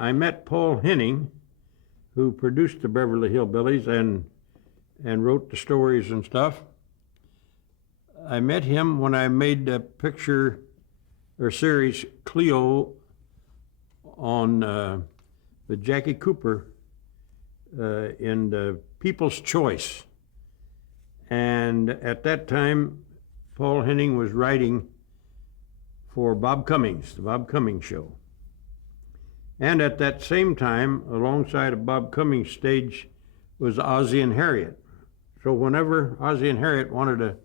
I met Paul Henning, who produced the Beverly Hillbillies and wrote the stories and stuff. I met him when I made the picture or series Cleo on with Jackie Cooper in the People's Choice. And at that time, Paul Henning was writing for Bob Cummings, the Bob Cummings Show. And at that same time, alongside of Bob Cummings' stage, was Ozzie and Harriet. So whenever Ozzie and Harriet wanted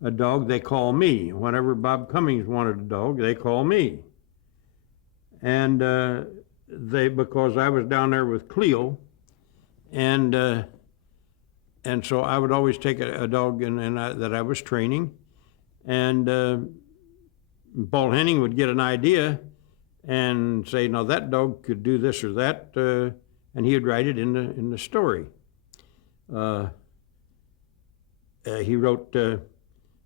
a dog, they call me. Whenever Bob Cummings wanted a dog, they call me. And because I was down there with Cleo, and so I would always take a dog that I was training, and Paul Henning would get an idea and say, "Now that dog could do this or that," and he would write it in the story. He wrote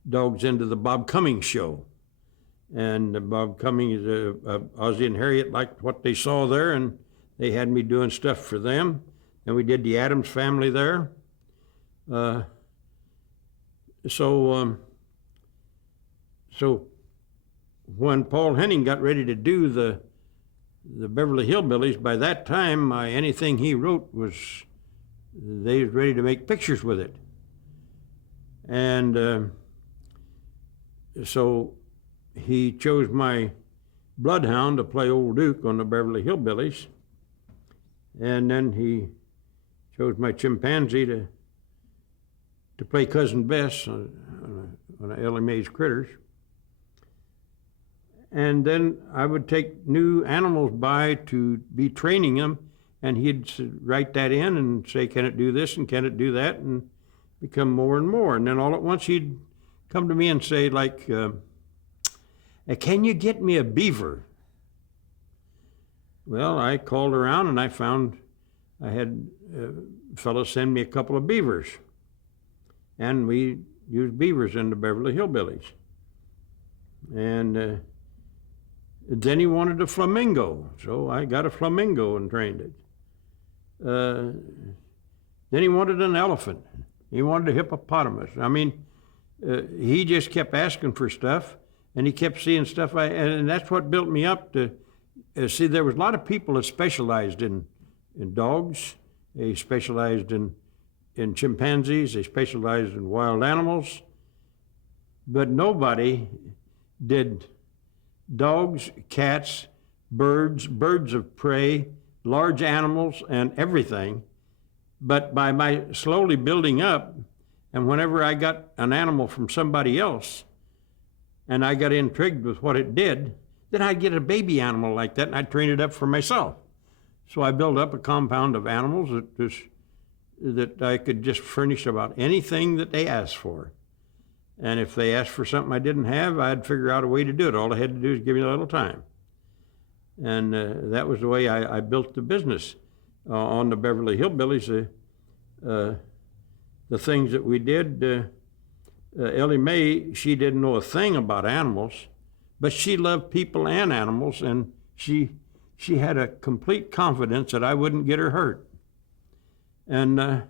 dogs into the Bob Cummings Show, and Bob Cummings, Ozzie and Harriet liked what they saw there, and they had me doing stuff for them. And we did the Addams Family there. So when Paul Henning got ready to do the Beverly Hillbillies, by that time, anything he wrote they was ready to make pictures with it. And so he chose my bloodhound to play Old Duke on the Beverly Hillbillies. And then he chose my chimpanzee to play Cousin Bess on Ellie Mae's Critters. And then I would take new animals by to be training them, and he'd write that in and say, "Can it do this and can it do that?" and become more and more. And then all at once he'd come to me and say, like, "Can you get me a beaver?" Well, I called around and I found I had fellows send me a couple of beavers, and we used beavers in the Beverly Hillbillies. And then he wanted a flamingo, so I got a flamingo and trained it. Then he wanted an elephant. He wanted a hippopotamus. I mean, he just kept asking for stuff, and he kept seeing stuff, and that's what built me up to see. There was a lot of people that specialized in dogs. They specialized in chimpanzees. They specialized in wild animals. But nobody did dogs, cats, birds of prey, large animals, and everything. But by my slowly building up, and whenever I got an animal from somebody else, and I got intrigued with what it did, then I'd get a baby animal like that, and I'd train it up for myself. So I built up a compound of animals that I could just furnish about anything that they asked for. And if they asked for something I didn't have, I'd figure out a way to do it. All I had to do is give me a little time. And that was the way I built the business. On the Beverly Hillbillies, the things that we did, Ellie Mae, she didn't know a thing about animals, but she loved people and animals, and she had a complete confidence that I wouldn't get her hurt. And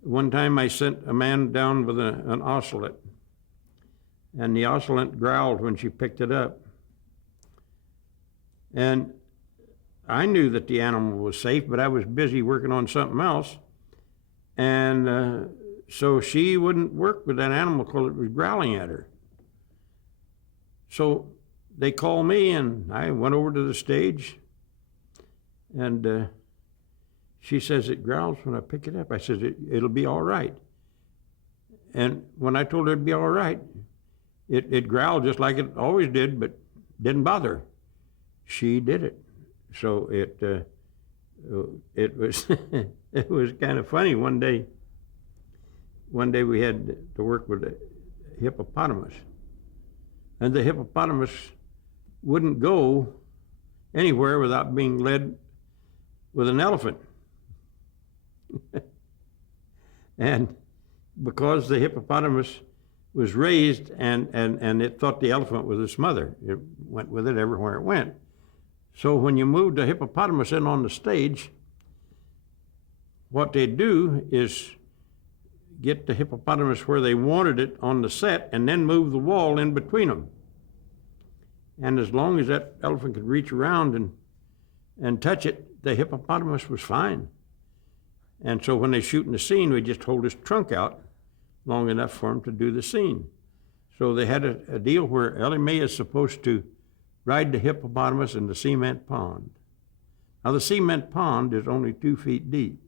one time I sent a man down with an ocelot, and the ocelot growled when she picked it up. And I knew that the animal was safe, but I was busy working on something else. And so she wouldn't work with that animal because it was growling at her. So they called me, and I went over to the stage, and she says, "It growls when I pick it up." I said, "It'll be all right." And when I told her it'd be all right, it growled just like it always did, but didn't bother. She did it. So it was it was kind of funny. One day we had to work with a hippopotamus, and the hippopotamus wouldn't go anywhere without being led with an elephant. And because the hippopotamus was raised and it thought the elephant was its mother, it went with it everywhere it went. So when you move the hippopotamus in on the stage, what they do is get the hippopotamus where they wanted it on the set and then move the wall in between them. And as long as that elephant could reach around and touch it, the hippopotamus was fine. And so when they're shooting the scene, we just hold his trunk out long enough for him to do the scene. So they had a deal where Ellie Mae is supposed to ride the hippopotamus in the cement pond. Now the cement pond is only 2 feet deep.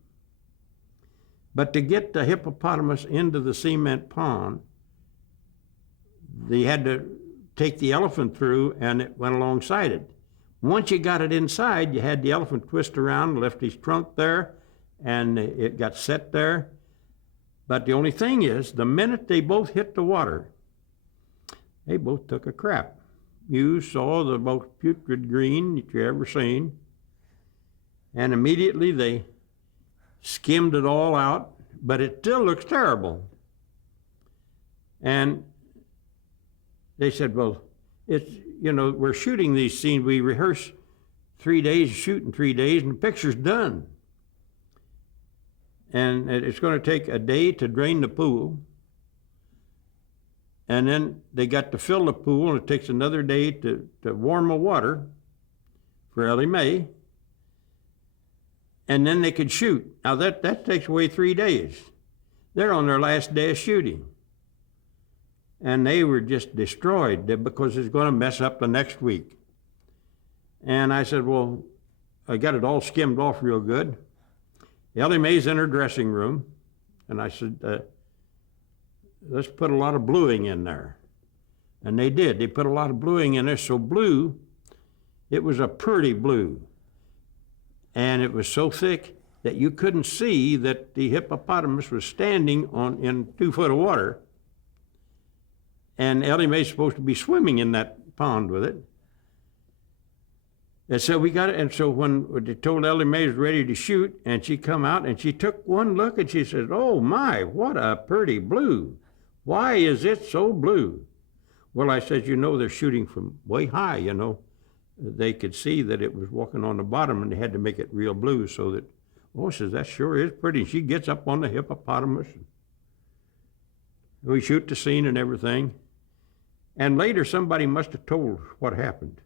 But to get the hippopotamus into the cement pond, they had to take the elephant through and it went alongside it. Once you got it inside, you had the elephant twist around, left his trunk there, and it got set there. But the only thing is, the minute they both hit the water, they both took a crap. You saw the most putrid green that you ever seen. And immediately they skimmed it all out, but it still looks terrible. And they said, well, it's, we're shooting these scenes. We rehearse 3 days, shoot in 3 days, and the picture's done. And it's going to take a day to drain the pool. And then they got to fill the pool, and it takes another day to warm the water for Ellie Mae. And then they could shoot. Now that takes away 3 days. They're on their last day of shooting. And they were just destroyed because it's going to mess up the next week. And I said, well, I got it all skimmed off real good. Ellie Mae's in her dressing room, and I said, let's put a lot of bluing in there. And they did. They put a lot of bluing in there. So blue, it was a pretty blue. And it was so thick that you couldn't see that the hippopotamus was standing in 2 foot of water. And Ellie Mae's supposed to be swimming in that pond with it. And so we got it. And so when they told Ellie Mae was ready to shoot, and she come out and she took one look and she said, oh my, what a pretty blue. Why is it so blue? Well, I said, they're shooting from way high, They could see that it was walking on the bottom, and they had to make it real blue so that, says, that sure is pretty. And she gets up on the hippopotamus. We shoot the scene and everything. And later somebody must have told what happened.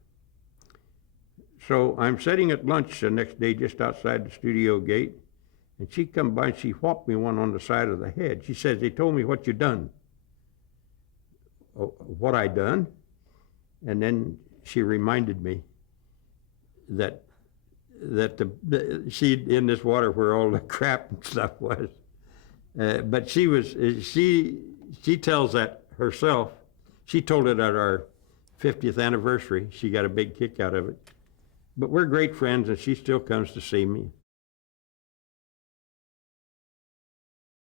So I'm sitting at lunch the next day just outside the studio gate, and she come by and she whopped me one on the side of the head. She says, they told me what you done. Oh, what I done? And then she reminded me that she in this water where all the crap and stuff was. But she tells that herself. She told it at our 50th anniversary. She got a big kick out of it. But we're great friends, and she still comes to see me.